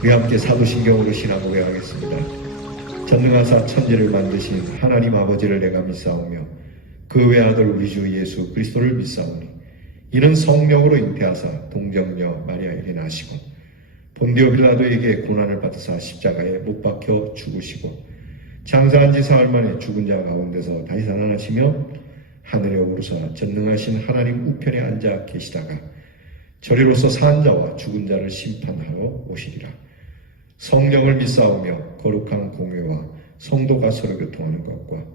우리 함께 사도신경으로 신앙 고백하겠습니다. 전능하사 천지를 만드신 하나님 아버지를 내가 믿사오며 그 외아들 우리 주 예수 그리스도를 믿사오니 이는 성령으로 잉태하사 동정녀 마리아에게 나시고 본디오 빌라도에게 고난을 받으사 십자가에 못 박혀 죽으시고 장사한 지 사흘 만에 죽은 자 가운데서 다시 살아나시며 하늘에 오르사 전능하신 하나님 우편에 앉아 계시다가 저리로서 산 자와 죽은 자를 심판하러 오시리라. 성령을 믿사오며 거룩한 공회와 성도가 서로 교통하는 것과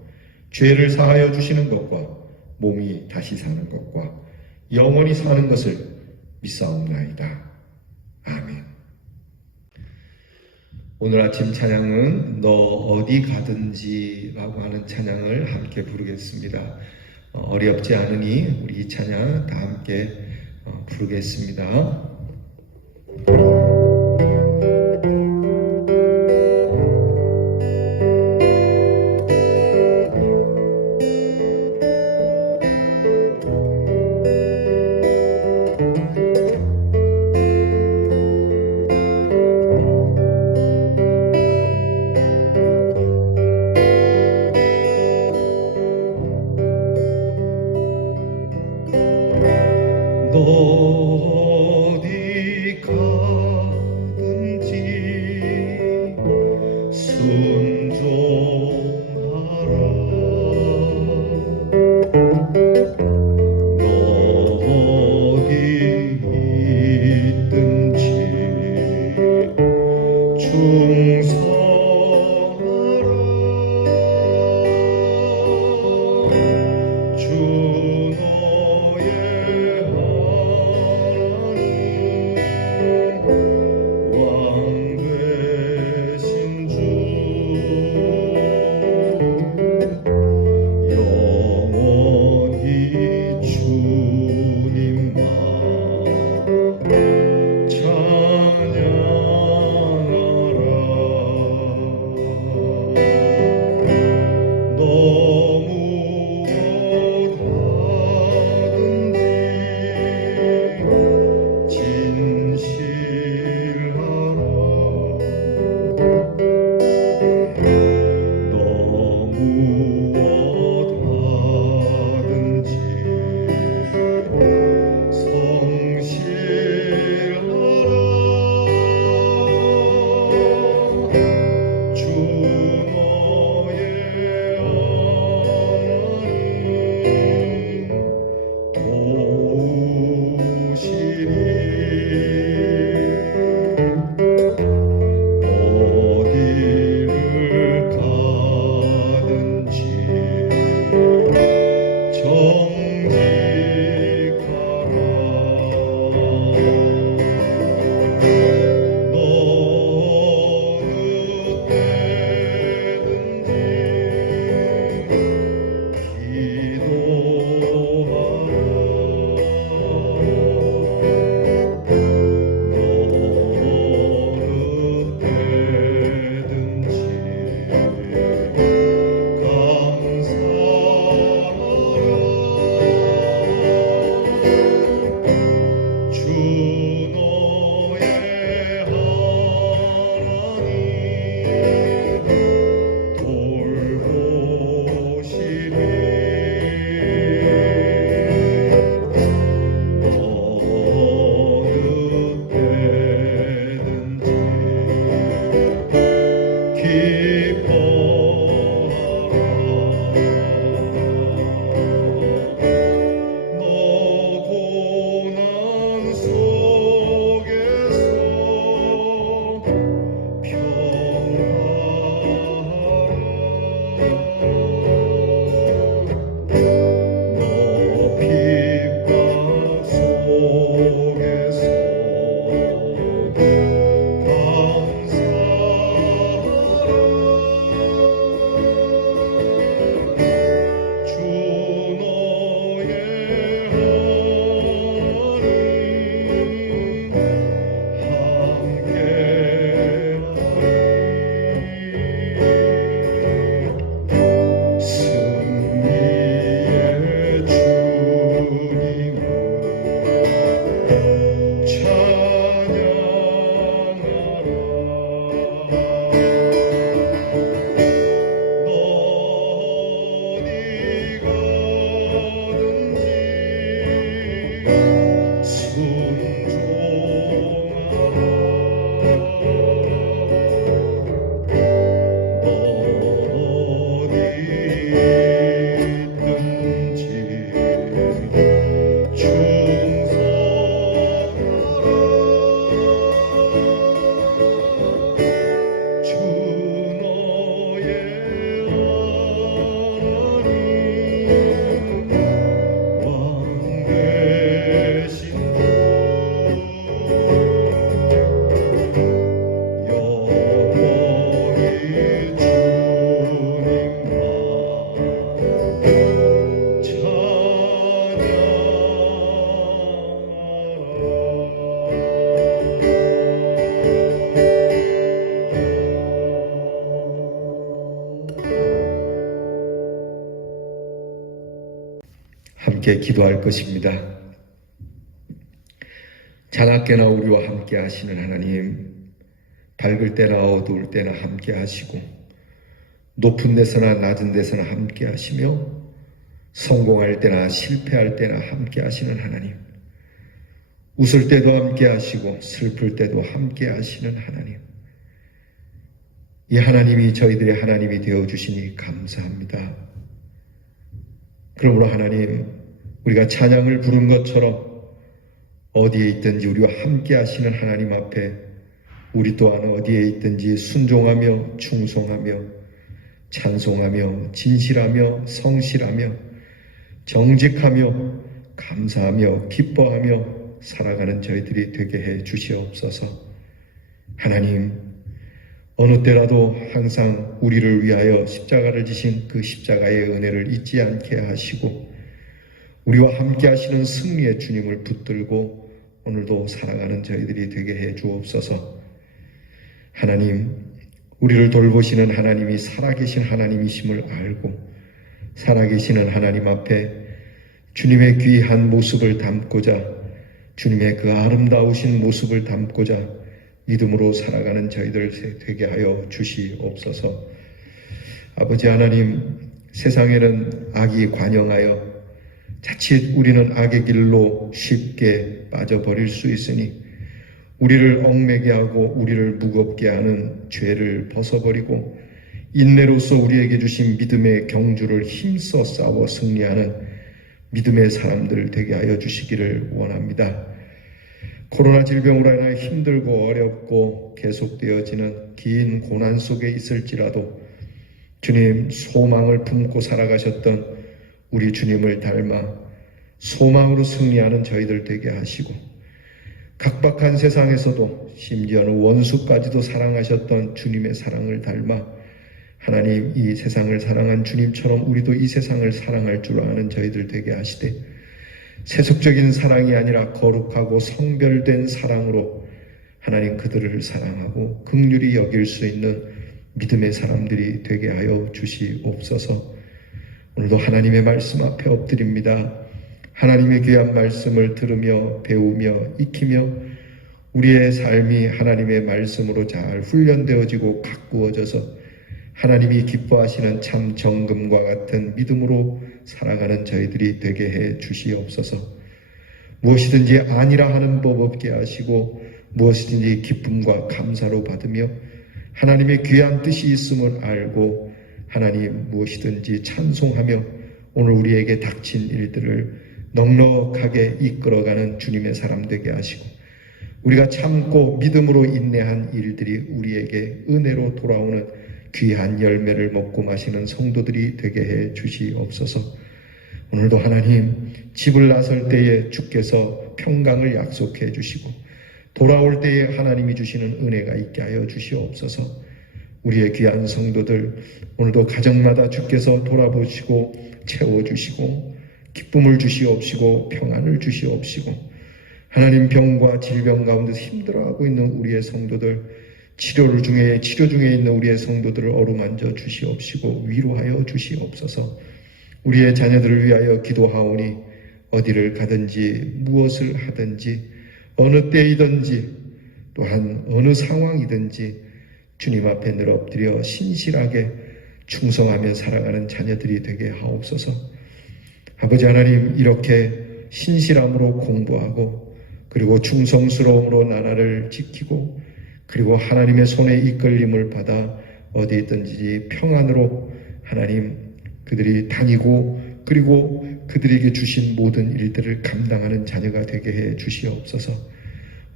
죄를 사하여 주시는 것과 몸이 다시 사는 것과 영원히 사는 것을 믿사옵나이다. 아멘. 오늘 아침 찬양은 너 어디 가든지 라고 하는 찬양을 함께 부르겠습니다. 어렵지 않으니 우리 이 찬양 다 함께 부르겠습니다. 어디 가든지 순종하라. 너 어디 있든지 충성하라. 주 너의 왕 되신 주 영원히 주님만 찬양하라. 함께 기도할 것입니다. 자나깨나 우리와 함께 하시는 하나님, 밝을 때나 어두울 때나 함께 하시고 높은 데서나 낮은 데서나 함께 하시며 성공할 때나 실패할 때나 함께 하시는 하나님, 웃을 때도 함께 하시고 슬플 때도 함께 하시는 하나님, 이 하나님이 저희들의 하나님이 되어주시니 감사합니다. 그러므로 하나님, 우리가 찬양을 부른 것처럼 어디에 있든지 우리와 함께 하시는 하나님 앞에 우리 또한 어디에 있든지 순종하며 충성하며 찬송하며 진실하며 성실하며 정직하며 감사하며 기뻐하며 살아가는 저희들이 되게 해 주시옵소서. 하나님, 어느 때라도 항상 우리를 위하여 십자가를 지신 그 십자가의 은혜를 잊지 않게 하시고 우리와 함께 하시는 승리의 주님을 붙들고 오늘도 살아가는 저희들이 되게 해 주옵소서. 하나님, 우리를 돌보시는 하나님이 살아계신 하나님이심을 알고 살아계시는 하나님 앞에 주님의 귀한 모습을 담고자, 주님의 그 아름다우신 모습을 담고자 믿음으로 살아가는 저희들 되게 하여 주시옵소서. 아버지 하나님, 세상에는 악이 관영하여 자칫 우리는 악의 길로 쉽게 빠져버릴 수 있으니 우리를 얽매게 하고 우리를 무겁게 하는 죄를 벗어버리고 인내로서 우리에게 주신 믿음의 경주를 힘써 싸워 승리하는 믿음의 사람들 되게 하여 주시기를 원합니다. 코로나 질병으로 인하여 힘들고 어렵고 계속되어지는 긴 고난 속에 있을지라도 주님, 소망을 품고 살아가셨던 우리 주님을 닮아 소망으로 승리하는 저희들 되게 하시고 각박한 세상에서도 심지어는 원수까지도 사랑하셨던 주님의 사랑을 닮아 하나님, 이 세상을 사랑한 주님처럼 우리도 이 세상을 사랑할 줄 아는 저희들 되게 하시되 세속적인 사랑이 아니라 거룩하고 성별된 사랑으로 하나님 그들을 사랑하고 긍휼히 여길 수 있는 믿음의 사람들이 되게 하여 주시옵소서. 오늘도 하나님의 말씀 앞에 엎드립니다. 하나님의 귀한 말씀을 들으며 배우며 익히며 우리의 삶이 하나님의 말씀으로 잘 훈련되어지고 가꾸어져서 하나님이 기뻐하시는 참 정금과 같은 믿음으로 살아가는 저희들이 되게 해 주시옵소서. 무엇이든지 아니라 하는 법 없게 하시고 무엇이든지 기쁨과 감사로 받으며 하나님의 귀한 뜻이 있음을 알고 하나님 무엇이든지 찬송하며 오늘 우리에게 닥친 일들을 넉넉하게 이끌어가는 주님의 사람 되게 하시고 우리가 참고 믿음으로 인내한 일들이 우리에게 은혜로 돌아오는 귀한 열매를 먹고 마시는 성도들이 되게 해 주시옵소서. 오늘도 하나님, 집을 나설 때에 주께서 평강을 약속해 주시고 돌아올 때에 하나님이 주시는 은혜가 있게 하여 주시옵소서. 우리의 귀한 성도들 오늘도 가정마다 주께서 돌아보시고 채워주시고 기쁨을 주시옵시고 평안을 주시옵시고 하나님, 병과 질병 가운데서 힘들어하고 있는 우리의 성도들, 치료 중에 있는 우리의 성도들을 어루만져 주시옵시고 위로하여 주시옵소서. 우리의 자녀들을 위하여 기도하오니 어디를 가든지 무엇을 하든지 어느 때이든지 또한 어느 상황이든지 주님 앞에 늘 엎드려 신실하게 충성하며 살아가는 자녀들이 되게 하옵소서. 아버지 하나님, 이렇게 신실함으로 공부하고 그리고 충성스러움으로 나라를 지키고 그리고 하나님의 손에 이끌림을 받아 어디 있든지 평안으로 하나님 그들이 다니고 그리고 그들에게 주신 모든 일들을 감당하는 자녀가 되게 해 주시옵소서.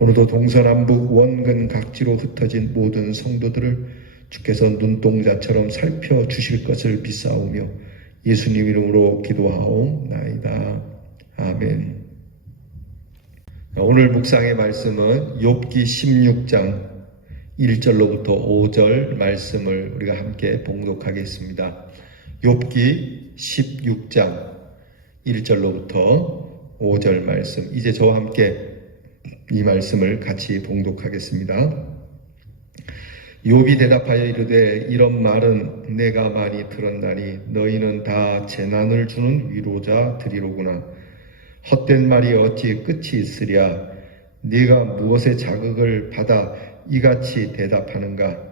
오늘도 동서남북 원근 각지로 흩어진 모든 성도들을 주께서 눈동자처럼 살펴주실 것을 비싸우며 예수님 이름으로 기도하옵나이다. 아멘. 오늘 묵상의 말씀은 욥기 16장 1절로부터 5절 말씀을 우리가 함께 봉독하겠습니다. 욥기 16장 1절로부터 5절 말씀, 이제 저와 함께 이 말씀을 같이 봉독하겠습니다. 욥이 대답하여 이르되 이런 말은 내가 많이 들었나니 너희는 다 재난을 주는 위로자들이로구나. 헛된 말이 어찌 끝이 있으랴. 네가 무엇에 자극을 받아 이같이 대답하는가.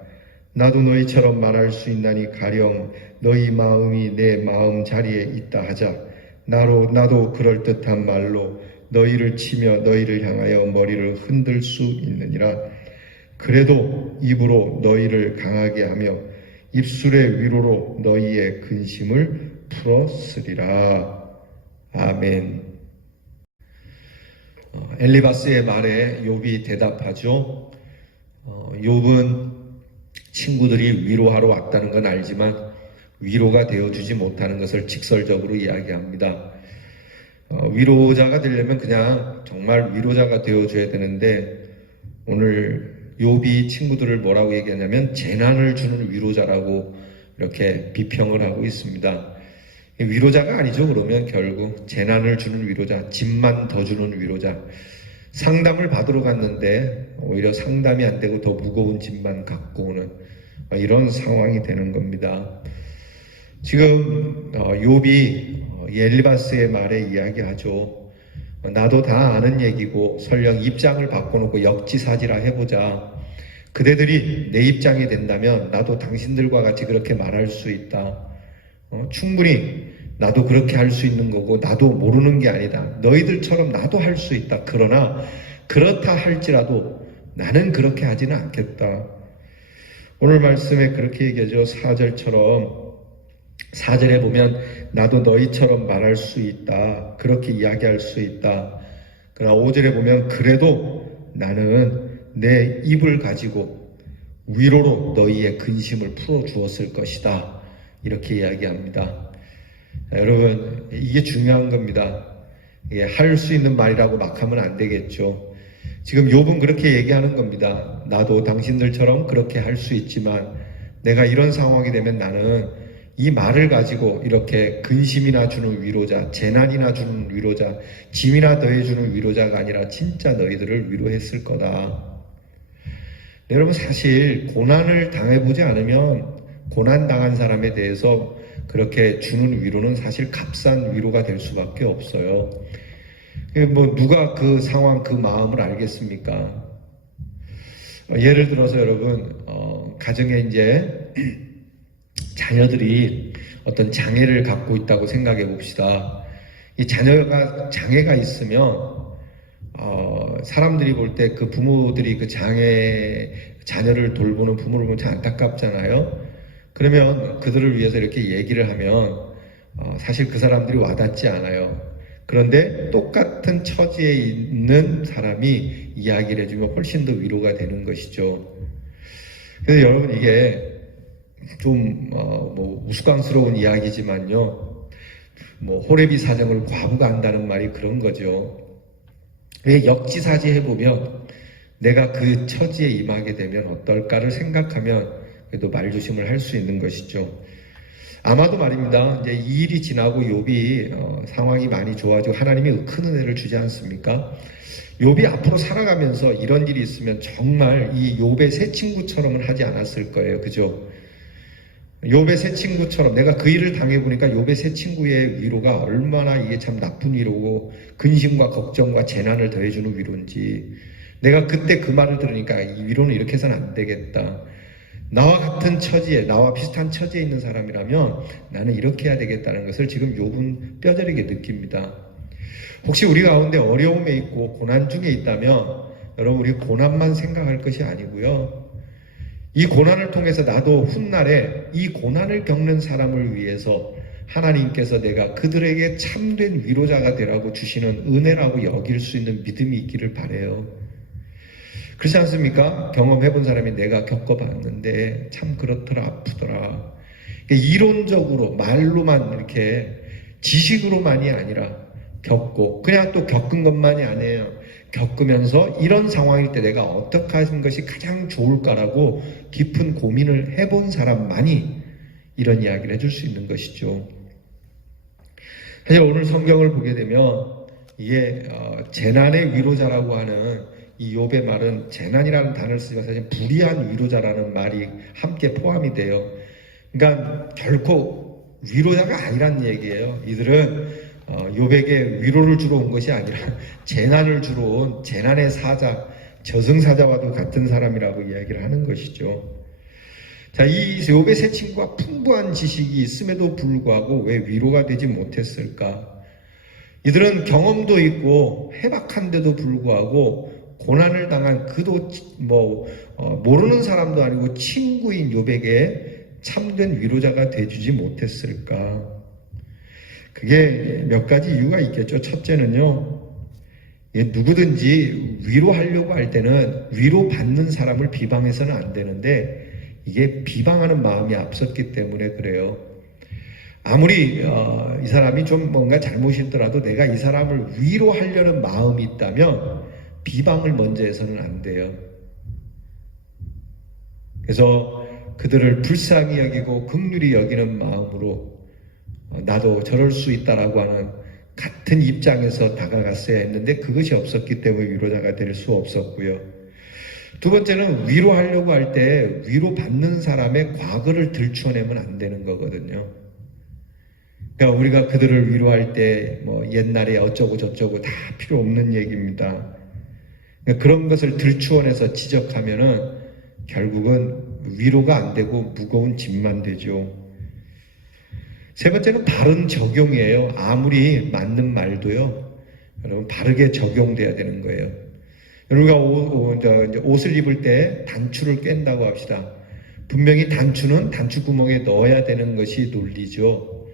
나도 너희처럼 말할 수 있나니 가령 너희 마음이 내 마음 자리에 있다 하자. 나도 그럴듯한 말로 너희를 치며 너희를 향하여 머리를 흔들 수 있느니라. 그래도 입으로 너희를 강하게 하며 입술의 위로로 너희의 근심을 풀었으리라. 아멘. 엘리바스의 말에 욥이 대답하죠. 욥은 친구들이 위로하러 왔다는 건 알지만 위로가 되어주지 못하는 것을 직설적으로 이야기합니다. 위로자가 되려면 그냥 정말 위로자가 되어줘야 되는데 오늘 욥이 친구들을 뭐라고 얘기하냐면 재난을 주는 위로자라고 이렇게 비평을 하고 있습니다. 위로자가 아니죠. 그러면 결국 재난을 주는 위로자, 짐만 더 주는 위로자. 상담을 받으러 갔는데 오히려 상담이 안 되고 더 무거운 짐만 갖고 오는 이런 상황이 되는 겁니다. 지금 욥이 엘리바스의 말에 이야기하죠. 나도 다 아는 얘기고 설령 입장을 바꿔놓고 역지사지라 해보자. 그대들이 내 입장이 된다면 나도 당신들과 같이 그렇게 말할 수 있다. 충분히 나도 그렇게 할 수 있는 거고 나도 모르는 게 아니다. 너희들처럼 나도 할 수 있다. 그러나 그렇다 할지라도 나는 그렇게 하지는 않겠다. 오늘 말씀에 그렇게 얘기하죠. 4절에 보면 나도 너희처럼 말할 수 있다. 그렇게 이야기할 수 있다. 그러나 5절에 보면 그래도 나는 내 입을 가지고 위로로 너희의 근심을 풀어주었을 것이다. 이렇게 이야기합니다. 여러분, 이게 중요한 겁니다. 할 수 있는 말이라고 막 하면 안 되겠죠. 지금 욥은 그렇게 얘기하는 겁니다. 나도 당신들처럼 그렇게 할 수 있지만 내가 이런 상황이 되면 나는 이 말을 가지고 이렇게 근심이나 주는 위로자, 재난이나 주는 위로자, 짐이나 더해주는 위로자가 아니라 진짜 너희들을 위로했을 거다. 여러분, 사실 고난을 당해보지 않으면 고난당한 사람에 대해서 그렇게 주는 위로는 사실 값싼 위로가 될 수밖에 없어요. 누가 그 상황, 그 마음을 알겠습니까? 예를 들어서 여러분, 가정에 이제 자녀들이 어떤 장애를 갖고 있다고 생각해 봅시다. 이 자녀가 장애가 있으면 사람들이 볼 때 그 부모들이 그 자녀를 돌보는 부모를 보면 참 안타깝잖아요. 그러면 그들을 위해서 이렇게 얘기를 하면 사실 그 사람들이 와닿지 않아요. 그런데 똑같은 처지에 있는 사람이 이야기를 해주면 훨씬 더 위로가 되는 것이죠. 그래서 여러분, 이게 좀 우스꽝스러운 이야기지만요, 호레비 사정을 과부가 한다는 말이 그런 거죠. 역지사지 해보면 내가 그 처지에 임하게 되면 어떨까를 생각하면 그래도 말조심을 할 수 있는 것이죠. 아마도 말입니다. 이제 이 일이 지나고 욥이 상황이 많이 좋아지고 하나님이 큰 은혜를 주지 않습니까? 욥이 앞으로 살아가면서 이런 일이 있으면 정말 이 욥의 새 친구처럼은 하지 않았을 거예요. 그죠? 욥의 새 친구처럼 내가 그 일을 당해보니까 욥의 새 친구의 위로가 얼마나 이게 참 나쁜 위로고 근심과 걱정과 재난을 더해주는 위로인지, 내가 그때 그 말을 들으니까 이 위로는 이렇게 해서는 안 되겠다. 나와 같은 처지에, 나와 비슷한 처지에 있는 사람이라면 나는 이렇게 해야 되겠다는 것을 지금 욥은 뼈저리게 느낍니다. 혹시 우리 가운데 어려움에 있고 고난 중에 있다면 여러분, 우리 고난만 생각할 것이 아니고요, 이 고난을 통해서 나도 훗날에 이 고난을 겪는 사람을 위해서 하나님께서 내가 그들에게 참된 위로자가 되라고 주시는 은혜라고 여길 수 있는 믿음이 있기를 바라요. 그렇지 않습니까? 경험해본 사람이 내가 겪어봤는데 참 그렇더라, 아프더라. 이론적으로 말로만 이렇게 지식으로만이 아니라 겪고, 그냥 또 겪은 것만이 아니에요. 겪으면서 이런 상황일 때 내가 어떻게 하는 것이 가장 좋을까라고 깊은 고민을 해본 사람만이 이런 이야기를 해줄 수 있는 것이죠. 사실 오늘 성경을 보게 되면 이게 재난의 위로자라고 하는 이 욥의 말은 재난이라는 단어를 쓰지만 사실 불의한 위로자라는 말이 함께 포함이 돼요. 그러니까 결코 위로자가 아니란 얘기예요. 이들은 욥에게 위로를 주러 온 것이 아니라 재난을 주러 온 재난의 사자, 저승사자와도 같은 사람이라고 이야기를 하는 것이죠. 자, 이 욥의 세 친구가 풍부한 지식이 있음에도 불구하고 왜 위로가 되지 못했을까? 이들은 경험도 있고 해박한데도 불구하고 고난을 당한 그도 모르는 사람도 아니고 친구인 욥에게 참된 위로자가 되주지 못했을까? 그게 몇 가지 이유가 있겠죠. 첫째는요, 누구든지 위로하려고 할 때는 위로받는 사람을 비방해서는 안 되는데 이게 비방하는 마음이 앞섰기 때문에 그래요. 아무리 이 사람이 좀 뭔가 잘못이더라도 내가 이 사람을 위로하려는 마음이 있다면 비방을 먼저 해서는 안 돼요. 그래서 그들을 불쌍히 여기고 긍휼히 여기는 마음으로 나도 저럴 수 있다라고 하는 같은 입장에서 다가갔어야 했는데 그것이 없었기 때문에 위로자가 될 수 없었고요. 두 번째는 위로하려고 할 때 위로받는 사람의 과거를 들추어내면 안 되는 거거든요. 그러니까 우리가 그들을 위로할 때 옛날에 어쩌고 저쩌고 다 필요 없는 얘기입니다. 그러니까 그런 것을 들추어내서 지적하면은 결국은 위로가 안 되고 무거운 짐만 되죠. 세 번째는 바른 적용이에요. 아무리 맞는 말도요, 여러분 바르게 적용돼야 되는 거예요. 우리가 옷을 입을 때 단추를 깬다고 합시다. 분명히 단추는 단추 구멍에 넣어야 되는 것이 논리죠.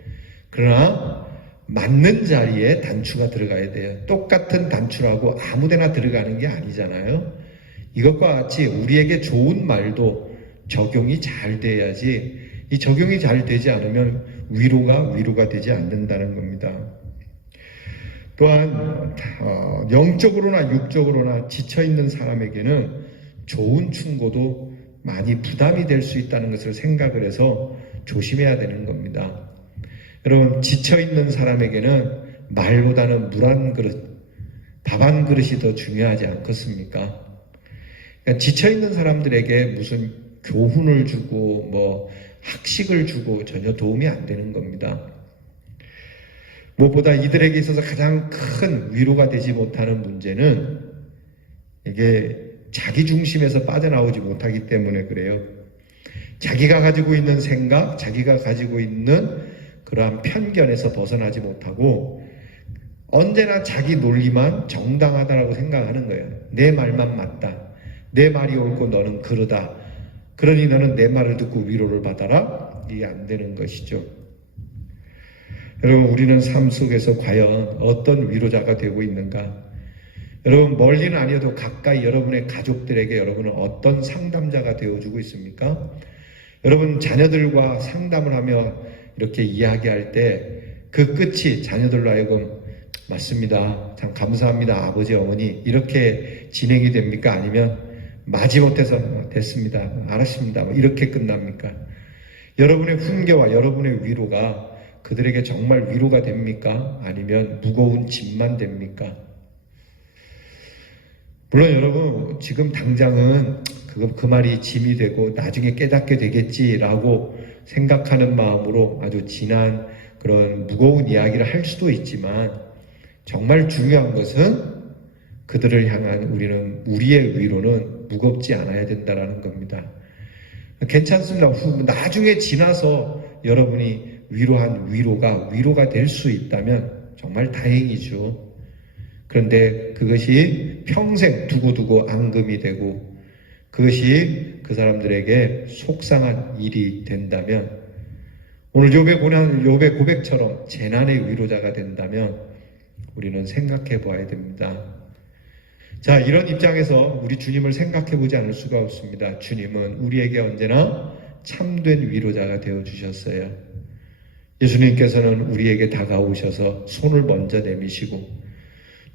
그러나 맞는 자리에 단추가 들어가야 돼요. 똑같은 단추라고 아무데나 들어가는 게 아니잖아요. 이것과 같이 우리에게 좋은 말도 적용이 잘 돼야지, 이 적용이 잘 되지 않으면 위로가 되지 않는다는 겁니다. 또한 영적으로나 육적으로나 지쳐있는 사람에게는 좋은 충고도 많이 부담이 될 수 있다는 것을 생각을 해서 조심해야 되는 겁니다. 여러분, 지쳐있는 사람에게는 말보다는 물 한 그릇, 밥 한 그릇이 더 중요하지 않겠습니까? 그러니까 지쳐있는 사람들에게 무슨 교훈을 주고 학식을 주고 전혀 도움이 안 되는 겁니다. 무엇보다 이들에게 있어서 가장 큰 위로가 되지 못하는 문제는 이게 자기 중심에서 빠져나오지 못하기 때문에 그래요. 자기가 가지고 있는 생각, 자기가 가지고 있는 그러한 편견에서 벗어나지 못하고 언제나 자기 논리만 정당하다라고 생각하는 거예요. 내 말만 맞다. 내 말이 옳고 너는 그러다. 그러니 너는 내 말을 듣고 위로를 받아라. 이게 안 되는 것이죠. 여러분, 우리는 삶 속에서 과연 어떤 위로자가 되고 있는가? 여러분, 멀리는 아니어도 가까이 여러분의 가족들에게 여러분은 어떤 상담자가 되어주고 있습니까? 여러분, 자녀들과 상담을 하며 이렇게 이야기할 때 그 끝이 자녀들로 하여금 맞습니다. 참 감사합니다. 아버지, 어머니. 이렇게 진행이 됩니까? 아니면 마지못해서 됐습니다. 알았습니다. 이렇게 끝납니까? 여러분의 훈계와 여러분의 위로가 그들에게 정말 위로가 됩니까? 아니면 무거운 짐만 됩니까? 물론 여러분, 지금 당장은 그 말이 짐이 되고 나중에 깨닫게 되겠지라고 생각하는 마음으로 아주 진한 그런 무거운 이야기를 할 수도 있지만 정말 중요한 것은 그들을 향한 우리의 위로는 무겁지 않아야 된다는 겁니다. 괜찮습니다. 나중에 지나서 여러분이 위로한 위로가 될 수 있다면 정말 다행이죠. 그런데 그것이 평생 두고두고 앙금이 되고 그것이 그 사람들에게 속상한 일이 된다면 오늘 욥의 고백처럼 재난의 위로자가 된다면 우리는 생각해 봐야 됩니다. 자, 이런 입장에서 우리 주님을 생각해 보지 않을 수가 없습니다. 주님은 우리에게 언제나 참된 위로자가 되어 주셨어요. 예수님께서는 우리에게 다가오셔서 손을 먼저 내미시고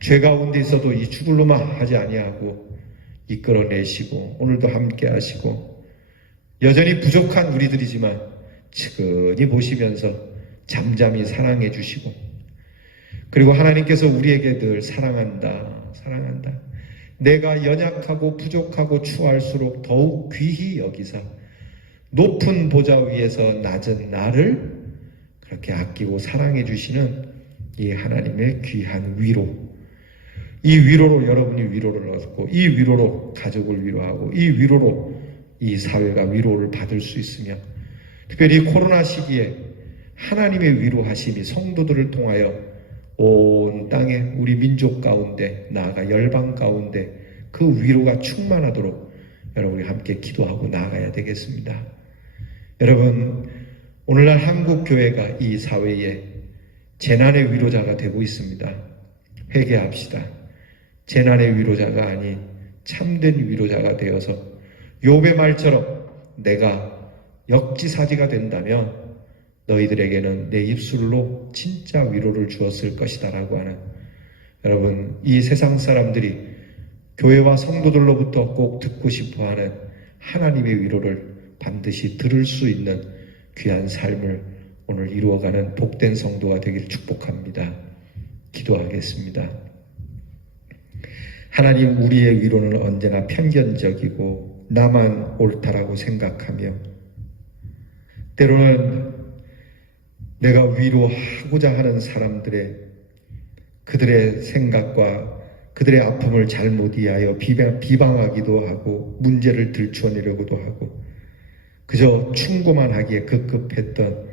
죄 가운데 있어도 이 죽을로만 하지 아니하고 이끌어내시고 오늘도 함께 하시고 여전히 부족한 우리들이지만 측은히 보시면서 잠잠히 사랑해 주시고 그리고 하나님께서 우리에게 늘 사랑한다. 내가 연약하고 부족하고 추할수록 더욱 귀히 여기사 높은 보좌 위에서 낮은 나를 그렇게 아끼고 사랑해 주시는 이 하나님의 귀한 위로, 이 위로로 여러분이 위로를 얻고, 이 위로로 가족을 위로하고, 이 위로로 이 사회가 위로를 받을 수 있으며, 특별히 코로나 시기에 하나님의 위로하심이 성도들을 통하여 온 땅에 우리 민족 가운데, 나아가 열방 가운데 그 위로가 충만하도록 여러분이 함께 기도하고 나아가야 되겠습니다. 여러분, 오늘날 한국교회가 이 사회에 재난의 위로자가 되고 있습니다. 회개합시다. 재난의 위로자가 아닌 참된 위로자가 되어서 욥의 말처럼 내가 역지사지가 된다면 너희들에게는 내 입술로 진짜 위로를 주었을 것이다 라고 하는, 여러분, 이 세상 사람들이 교회와 성도들로부터 꼭 듣고 싶어하는 하나님의 위로를 반드시 들을 수 있는 귀한 삶을 오늘 이루어가는 복된 성도가 되기를 축복합니다. 기도하겠습니다. 하나님, 우리의 위로는 언제나 편견적이고 나만 옳다라고 생각하며, 때로는 내가 위로하고자 하는 사람들의 그들의 생각과 그들의 아픔을 잘못 이해하여 비방하기도 하고 문제를 들춰내려고도 하고 그저 충고만 하기에 급급했던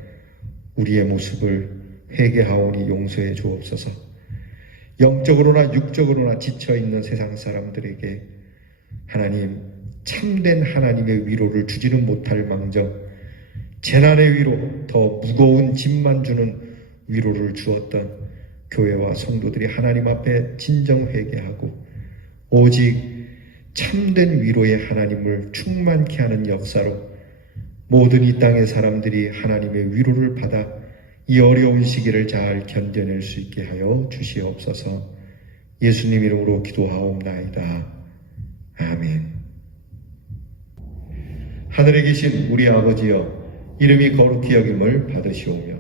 우리의 모습을 회개하오니 용서해 주옵소서. 영적으로나 육적으로나 지쳐있는 세상 사람들에게 하나님, 참된 하나님의 위로를 주지는 못할 망정 재난의 위로, 더 무거운 짐만 주는 위로를 주었던 교회와 성도들이 하나님 앞에 진정 회개하고 오직 참된 위로의 하나님을 충만케 하는 역사로 모든 이 땅의 사람들이 하나님의 위로를 받아 이 어려운 시기를 잘 견뎌낼 수 있게 하여 주시옵소서. 예수님 이름으로 기도하옵나이다. 아멘. 하늘에 계신 우리 아버지여, 이름이 거룩히 여김을 받으시오며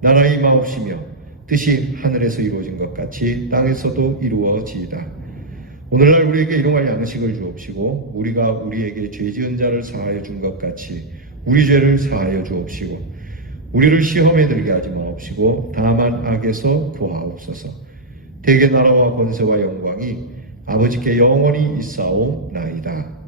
나라가 임하옵시며 뜻이 하늘에서 이루어진 것 같이 땅에서도 이루어지이다. 오늘날 우리에게 일용할 양식을 주옵시고 우리가 우리에게 죄 지은 자를 사하여 준 것 같이 우리 죄를 사하여 주옵시고 우리를 시험에 들게 하지 마옵시고 다만 악에서 구하옵소서. 대개 나라와 권세와 영광이 아버지께 영원히 있사오나이다.